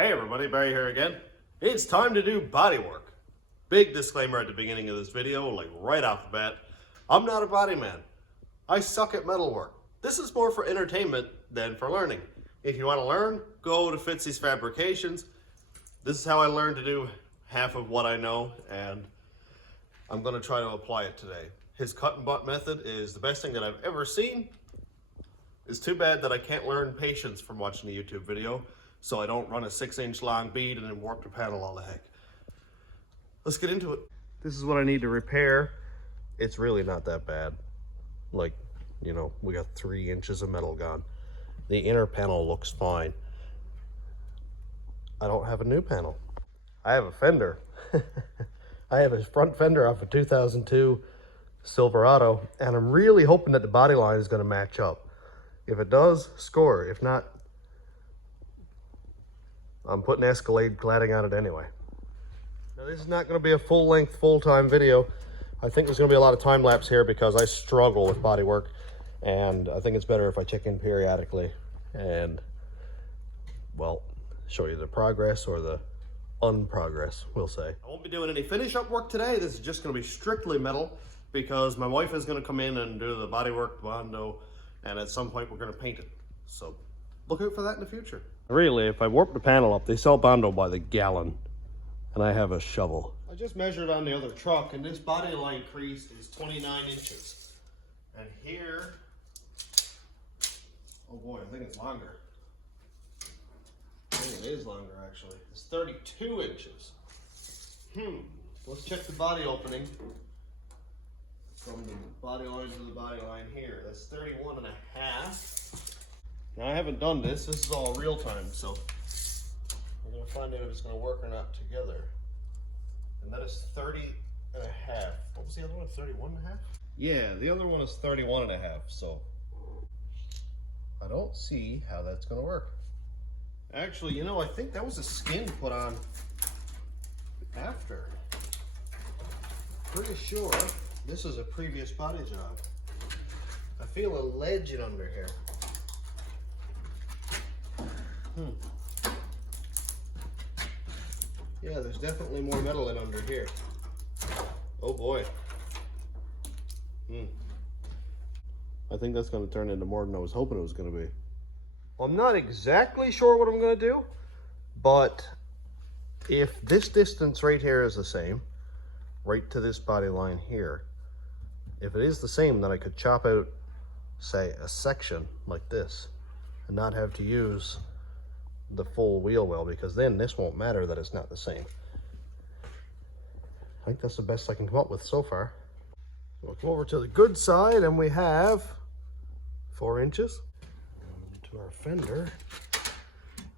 Hey everybody, Barry here again. It's time to do body work. Big disclaimer at the beginning of this video, like right off the bat. I'm not a body man. I suck at metal work. This is more for entertainment than for learning. If you want to learn, go to Fitzy's Fabrications. This is how I learned to do half of what I know, and I'm going to try to apply it today. His cut and butt method is the best thing that I've ever seen. It's too bad that I can't learn patience from watching the YouTube video, so I don't run a 6-inch long bead and then warp the panel all the heck. Let's get into it. This is what I need to repair. It's really not that bad. Like, you know, we got 3 inches of metal gone. The inner panel looks fine. I don't have a new panel. I have a fender. I have a front fender off a 2002 Silverado, and I'm really hoping that the body line is going to match up. If it does, score. If not, I'm putting Escalade Cladding on it anyway. Now this is not going to be a full-length, full-time video. I think there's going to be a lot of time lapse here because I struggle with body work, and I think it's better if I check in periodically and, well, show you the progress or the unprogress, we'll say. I won't be doing any finish-up work today. This is just going to be strictly metal because my wife is going to come in and do the body work, Bondo, and at some point we're going to paint it. So look out for that in the future. Really, if I warp the panel up, they sell Bondo by the gallon, and I have a shovel. I just measured on the other truck, and this body line crease is 29 inches. And here, oh boy, I think it's longer. I think it is longer actually. It's 32 inches. Let's check the body opening from the body line to the body line here. That's 31 and a half. Now I haven't done this. This is all real time, so we're going to find out if it's going to work or not together. And that is 30 and a half. What was the other one? 31 and a half? Yeah, the other one is 31 and a half, so I don't see how that's going to work. Actually, you know, I think that was a skin put on after. Pretty sure this is a previous body job. I feel a ledge in under here. Yeah, there's definitely more metal in under here. Oh boy. I think that's going to turn into more than I was hoping it was going to be. I'm not exactly sure what I'm going to do, but if this distance right here is the same, right to this body line here, if it is the same, then I could chop out, say, a section like this and not have to use the full wheel well, because then this won't matter that it's not the same. I think that's the best I can come up with so far. We'll come over to the good side, and we have 4 inches. And to our fender,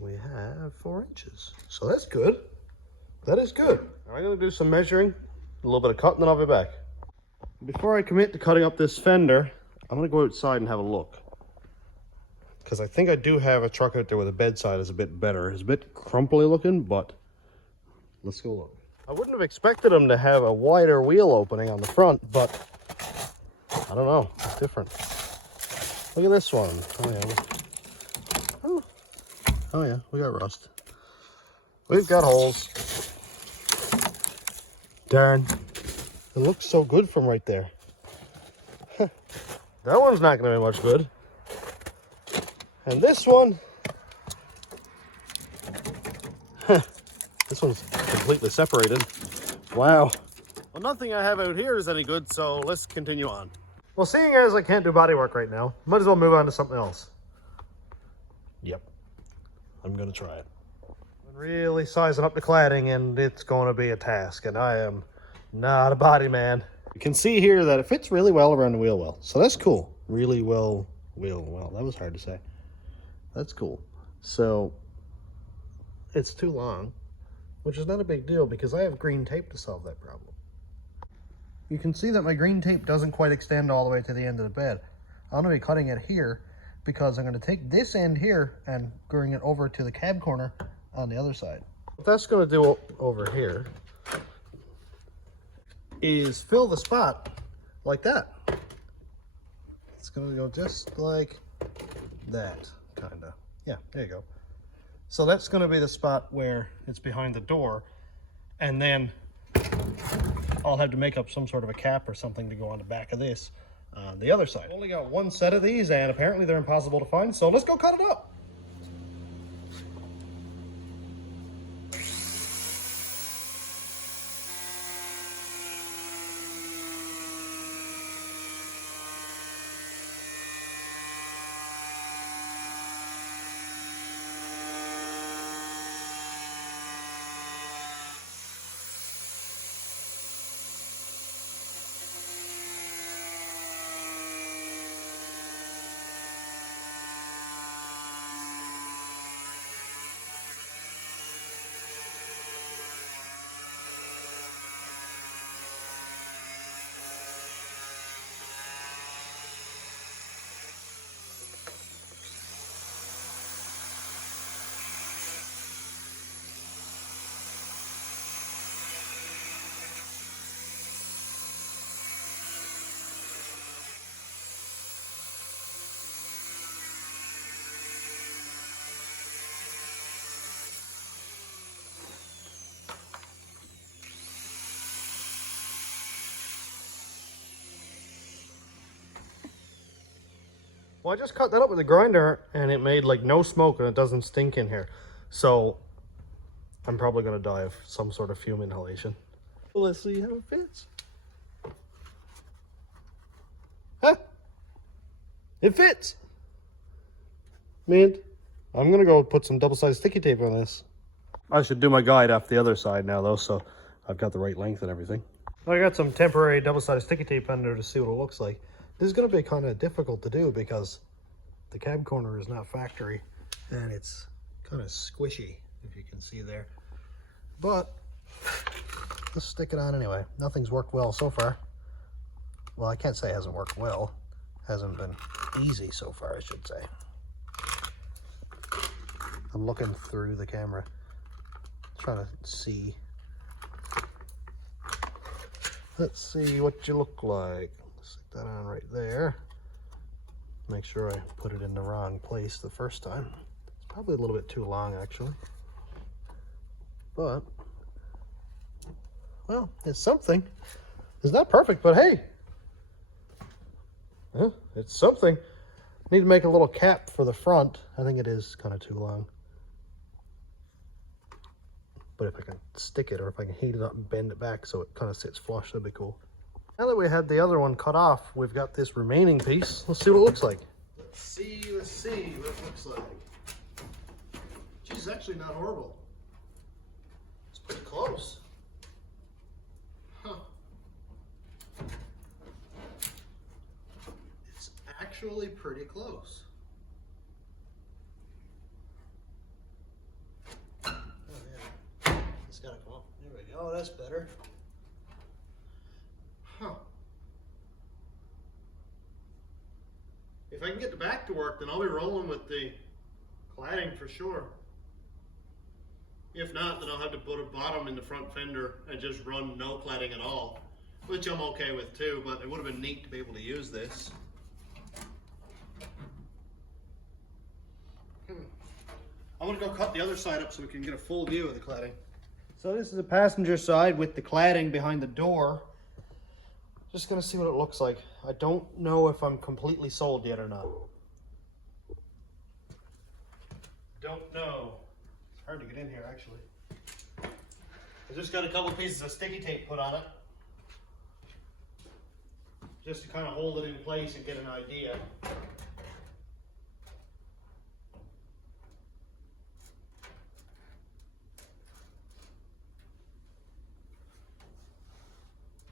we have 4 inches. So that's good. That is good. I'm going to do some measuring, a little bit of cutting, then I'll be back. Before I commit to cutting up this fender, I'm going to go outside and have a look, because I think I do have a truck out there where the bedside is a bit better. It's a bit crumply looking, but let's go look. I wouldn't have expected them to have a wider wheel opening on the front, but I don't know, it's different. Look at this one. Oh yeah, we got rust. We've got holes. Darn, it looks so good from right there. That one's not gonna be much good. And this one, this one's completely separated. Wow. Well, nothing I have out here is any good, so let's continue on. Well, seeing as I can't do body work right now, might as well move on to something else. Yep, I'm gonna try it. I'm really sizing up the cladding, and it's gonna be a task, and I am not a body man. You can see here that it fits really well around the wheel well, so that's cool. Really well, that was hard to say. That's cool. So it's too long, which is not a big deal because I have green tape to solve that problem. You can see that my green tape doesn't quite extend all the way to the end of the bed. I'm going to be cutting it here because I'm going to take this end here and bring it over to the cab corner on the other side. What that's going to do over here is fill the spot like that. It's going to go just like that. Kinda. Yeah, there you go. So that's going to be the spot where it's behind the door. And then I'll have to make up some sort of a cap or something to go on the back of this on the other side. Only got one set of these, and apparently they're impossible to find, so let's go cut it up. Well, I just cut that up with a grinder and it made like no smoke and it doesn't stink in here. So I'm probably going to die of some sort of fume inhalation. Well, let's see how it fits. Huh? It fits. Man, I'm going to go put some double-sided sticky tape on this. I should do my guide off the other side now though, so I've got the right length and everything. I got some temporary double-sided sticky tape on there to see what it looks like. This is going to be kind of difficult to do because the cab corner is not factory and it's kind of squishy, if you can see there. But let's stick it on anyway. Nothing's worked well so far. Well, I can't say it hasn't worked well. Hasn't been easy so far, I should say. I'm looking through the camera, trying to see. Let's see what you look like. Stick that on right there. Make sure I put it in the wrong place the first time. It's probably a little bit too long actually. But, well, it's something. It's not perfect, but hey. It's something. Need to make a little cap for the front. I think it is kind of too long. But if I can stick it or if I can heat it up and bend it back so it kind of sits flush, that'd be cool. Now that we had the other one cut off, we've got this remaining piece. Let's see what it looks like. Let's see what it looks like. Geez, it's actually not horrible. It's pretty close. Huh. It's actually pretty close. Oh yeah, it's gotta come up. There we go, that's better. Huh. If I can get the back to work, then I'll be rolling with the cladding for sure. If not, then I'll have to put a bottom in the front fender and just run no cladding at all, which I'm okay with too, but it would have been neat to be able to use this. I'm gonna go cut the other side up so we can get a full view of the cladding. So this is the passenger side with the cladding behind the door. Just gonna see what it looks like. I don't know if I'm completely sold yet or not. Don't know. It's hard to get in here actually. I just got a couple pieces of sticky tape put on it. Just to kind of hold it in place and get an idea.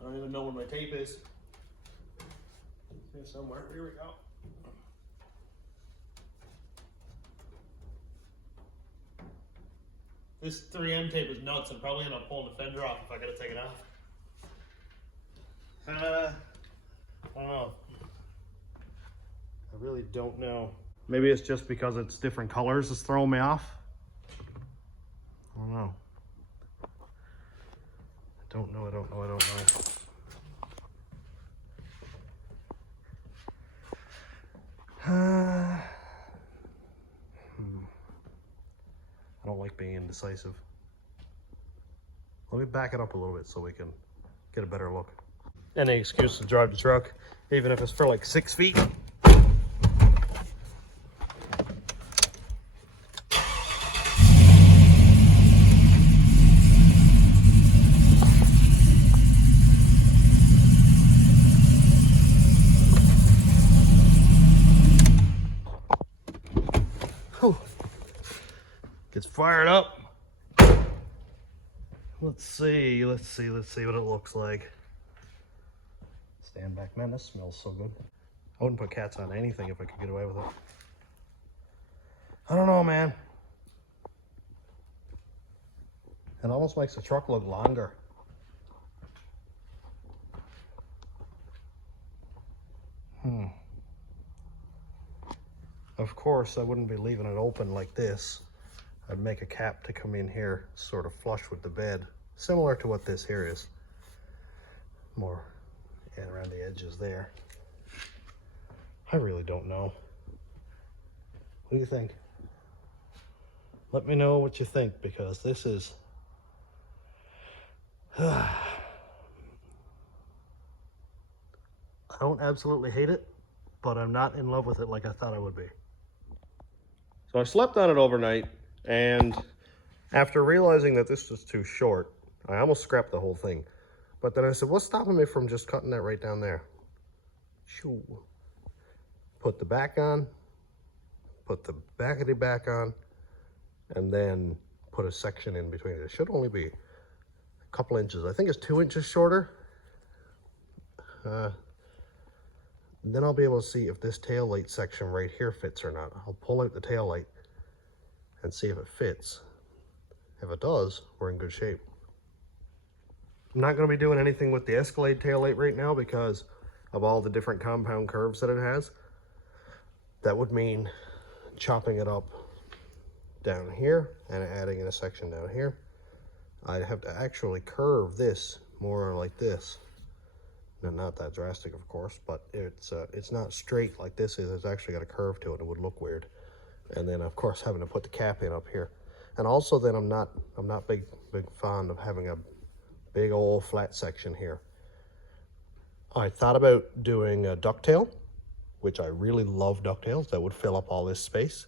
I don't even know where my tape is. It's here somewhere. Here we go. This 3M tape is nuts. I'm probably end up pulling the fender off if I gotta take it off. I don't know. I really don't know. Maybe it's just because it's different colors that's throwing me off. I don't know. I don't know. being indecisive. Let me back it up a little bit so we can get a better look. Any excuse to drive the truck, even if it's for like 6 feet. Whew. Gets fired up. Let's see what it looks like. Stand back, man, this smells so good. I wouldn't put cats on anything if I could get away with it. I don't know, man. It almost makes the truck look longer. Of course, I wouldn't be leaving it open like this. I'd make a cap to come in here sort of flush with the bed, similar to what this here is. More and around the edges there. I really don't know. What do you think? Let me know what you think, because this is I don't absolutely hate it, but I'm not in love with it like I thought I would be. So I slept on it overnight, and after realizing that this was too short, I almost scrapped the whole thing. But then I said, what's stopping me from just cutting that right down there? Shoo. Put the back on, put the backity back on, and then put a section in between it. It should only be a couple inches. I think it's 2 inches shorter. Then I'll be able to see if this tail light section right here fits or not. I'll pull out the tail light and see if it fits. If it does, we're in good shape. I'm not going to be doing anything with the Escalade tail light right now because of all the different compound curves that it has. That would mean chopping it up down here and adding in a section down here. I'd have to actually curve this more like this. Now, not that drastic, of course, but it's not straight like this is. It's actually got a curve to it. It would look weird. And then, of course, having to put the cap in up here. And also, then I'm not big fond of having a big old flat section here. I thought about doing a ducktail, which I really love ducktails. That would fill up all this space.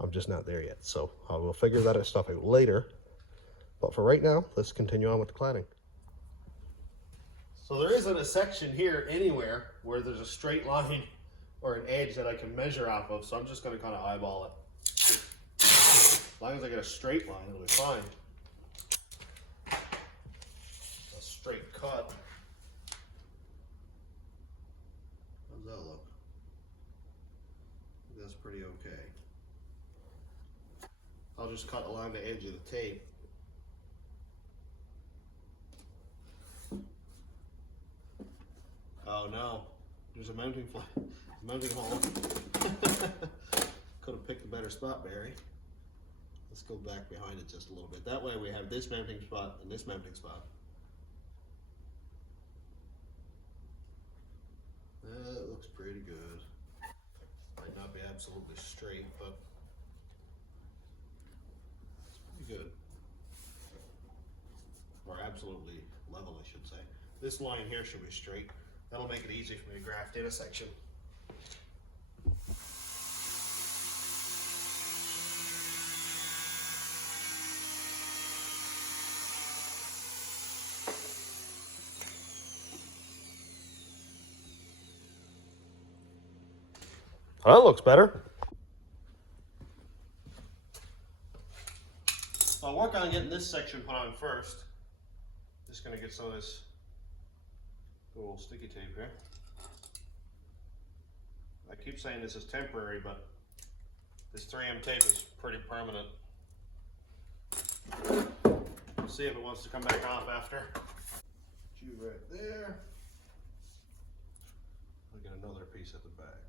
I'm just not there yet, so I will figure that stuff out later. But for right now, let's continue on with the cladding. So there isn't a section here anywhere where there's a straight line or an edge that I can measure off of, so I'm just going to kind of eyeball it. As long as I get a straight line, it'll be fine. A straight cut. How does that look? That's pretty okay. I'll just cut along the edge of the tape. Oh no, there's a mounting hole. Could have picked a better spot, Barry. Let's go back behind it just a little bit. That way we have this mounting spot and this mounting spot. That looks pretty good. Might not be absolutely straight, but it's pretty good. Or absolutely level, I should say. This line here should be straight. That'll make it easy for me to graft in a section. Well, that looks better. I'll work on getting this section put on first. Just gonna get some of this little sticky tape here. I keep saying this is temporary, but this 3M tape is pretty permanent. We'll see if it wants to come back off after. Chew right there. I'll get another piece at the back.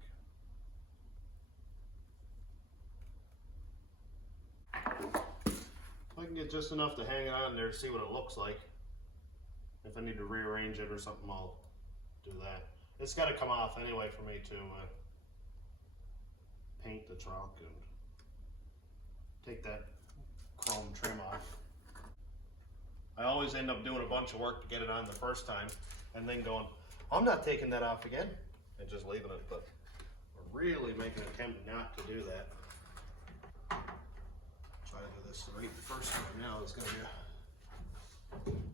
I can get just enough to hang it on there to see what it looks like. If I need to rearrange it or something, I'll do that. It's got to come off anyway for me to paint the truck and take that chrome trim off. I always end up doing a bunch of work to get it on the first time and then going, I'm not taking that off again, and just leaving it, but we're really making an attempt not to do that. Try to do this right the first time now. It's going to be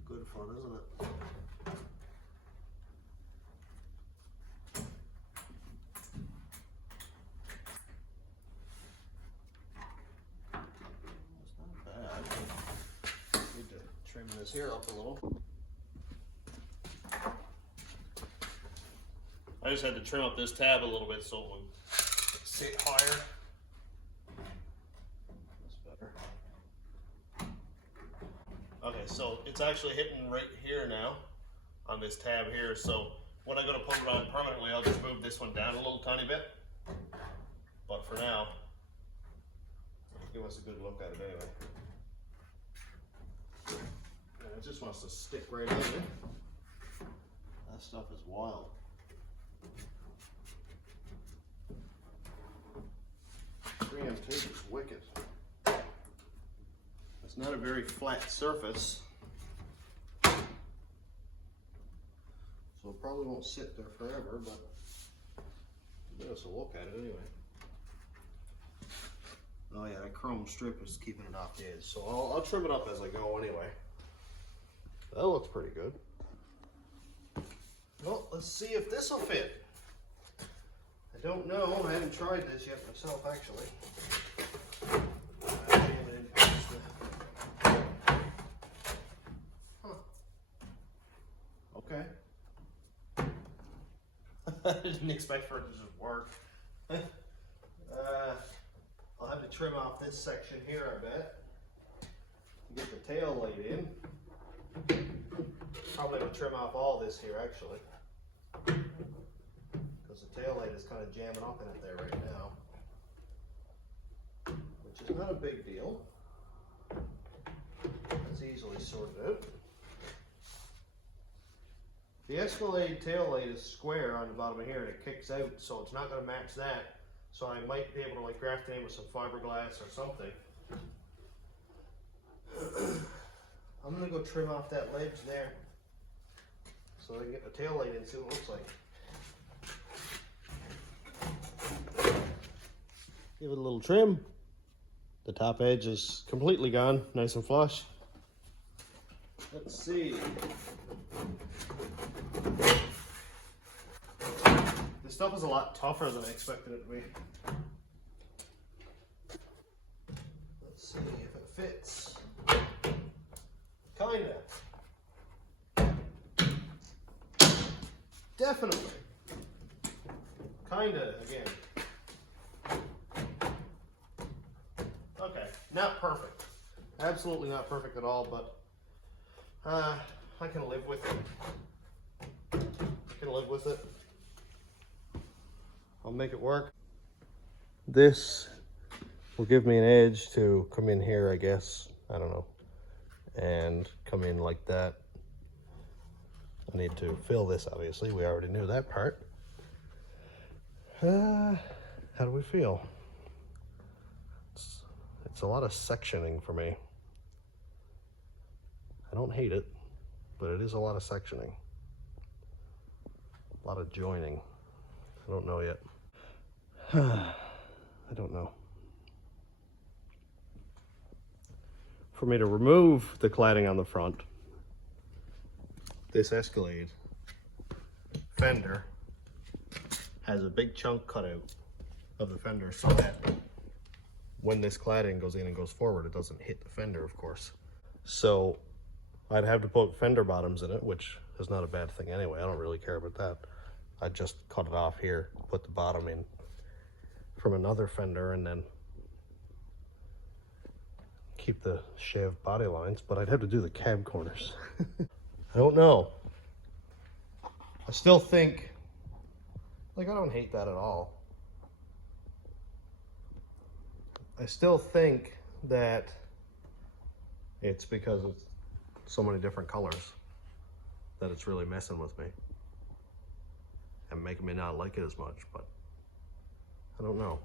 good fun, isn't it? Trim this here up a little. I just had to trim up this tab a little bit so it would sit higher. That's better. Okay, so it's actually hitting right here now on this tab here. So when I go to put it on permanently, I'll just move this one down a little tiny bit. But for now, give us a good look at it anyway. It just wants to stick right in there. That stuff is wild. 3M tape is wicked. It's not a very flat surface, so it probably won't sit there forever, but give us a look at it anyway. Oh yeah, that chrome strip is keeping it off the edge, so I'll trim it up as I go anyway. That looks pretty good. Well, let's see if this will fit. I don't know. I haven't tried this yet myself, actually. Huh. Okay. I didn't expect for it to just work. I'll have to trim off this section here, I bet. Get the tail light in. Probably going to trim off all this here, actually, because the tail light is kind of jamming up in it there right now, which is not a big deal. That's easily sorted out. The Escalade tail light is square on the bottom of here, and it kicks out, so it's not going to match that. So I might be able to like graft it in with some fiberglass or something. I'm going to go trim off that ledge there so I can get the tail light in and see what it looks like. Give it a little trim. The top edge is completely gone, nice and flush. Let's see. This stuff is a lot tougher than I expected it to be. Let's see if it fits. Kinda. Definitely. Kinda again. Okay, not perfect. Absolutely not perfect at all, but I can live with it. I can live with it. I'll make it work. This will give me an edge to come in here, I guess. I don't know. And come in like that. I need to fill this, obviously. We already knew that part. How do we feel? It's a lot of sectioning for me. I don't hate it, but it is a lot of sectioning. A lot of joining. I don't know yet. I don't know. For me to remove the cladding on the front, this Escalade fender has a big chunk cut out of the fender so that when this cladding goes in and goes forward, it doesn't hit the fender, of course. So I'd have to put fender bottoms in it, which is not a bad thing anyway. I don't really care about that. I just cut it off here, put the bottom in from another fender, and then keep the Chev body lines, but I'd have to do the cab corners. I don't know. I still think, like, I don't hate that at all. I still think that it's because it's so many different colors that it's really messing with me and making me not like it as much, but I don't know.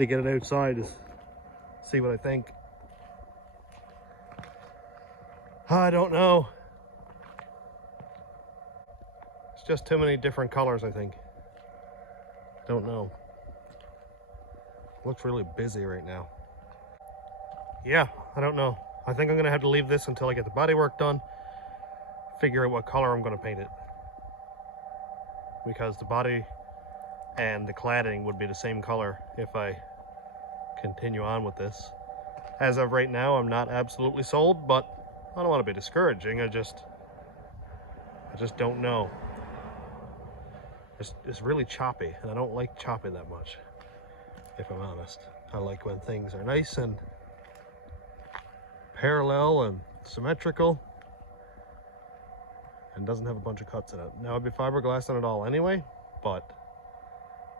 to get it outside to see what I think. I don't know. It's just too many different colors, I think. Don't know. Looks really busy right now. Yeah, I don't know. I think I'm gonna have to leave this until I get the bodywork done. Figure out what color I'm gonna paint it. Because the body and the cladding would be the same color if I continue on with this. As of right now, I'm not absolutely sold, but I don't want to be discouraging. I just don't know. It's really choppy, and I don't like choppy that much, if I'm honest. I like when things are nice and parallel and symmetrical and doesn't have a bunch of cuts in it. Now, I'd be fiberglass on it all anyway, but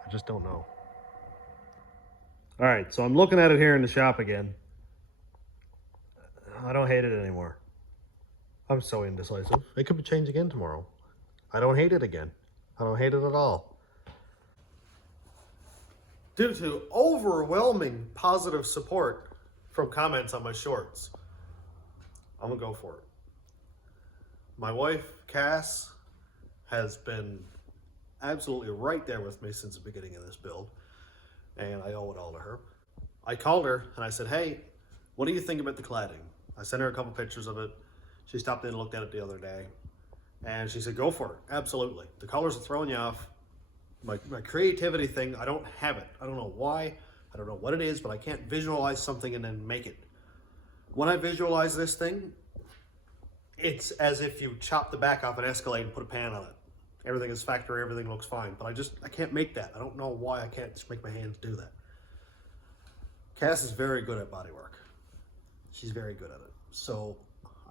I just don't know. All right, so I'm looking at it here in the shop again. I don't hate it anymore. I'm so indecisive. It could be changed again tomorrow. I don't hate it again. I don't hate it at all. Due to overwhelming positive support from comments on my shorts, I'm gonna go for it. My wife, Cass, has been absolutely right there with me since the beginning of this build, and I owe it all to her. I called her and I said, hey, what do you think about the cladding? I sent her a couple pictures of it. She stopped in and looked at it the other day, and she said, go for it, absolutely. The colors are throwing you off. My creativity thing, I don't have it. I don't know why, I don't know what it is, but I can't visualize something and then make it. When I visualize this thing, it's as if you chop the back off an Escalade and put a pan on it. Everything is factory, everything looks fine, but I can't make that. I don't know why I can't just make my hands do that. Cass is very good at bodywork. She's very good at it. So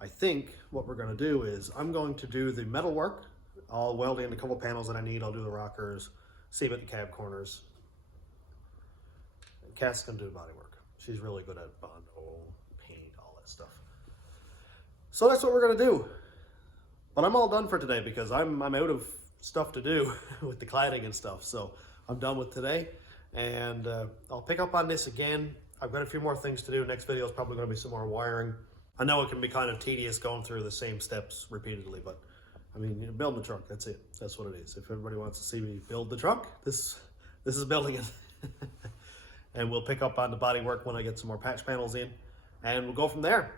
I think what we're gonna do is I'm going to do the metal work. I'll weld in a couple panels that I need. I'll do the rockers, see about the cab corners. And Cass is gonna do the bodywork. She's really good at Bondo, paint, all that stuff. So that's what we're gonna do. But I'm all done for today because I'm out of stuff to do with the cladding and stuff. So I'm done with today, and I'll pick up on this again. I've got a few more things to do. Next video is probably gonna be some more wiring. I know it can be kind of tedious going through the same steps repeatedly, but I mean, build the truck, that's it. That's what it is. If everybody wants to see me build the truck, this is building it. And we'll pick up on the body work when I get some more patch panels in, and we'll go from there.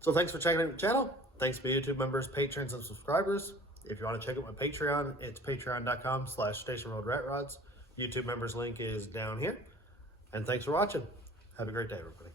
So thanks for checking out the channel. Thanks to YouTube members, patrons, and subscribers. If you want to check out my Patreon, it's patreon.com/stationroadratrods. YouTube members link is down here. And thanks for watching. Have a great day, everybody.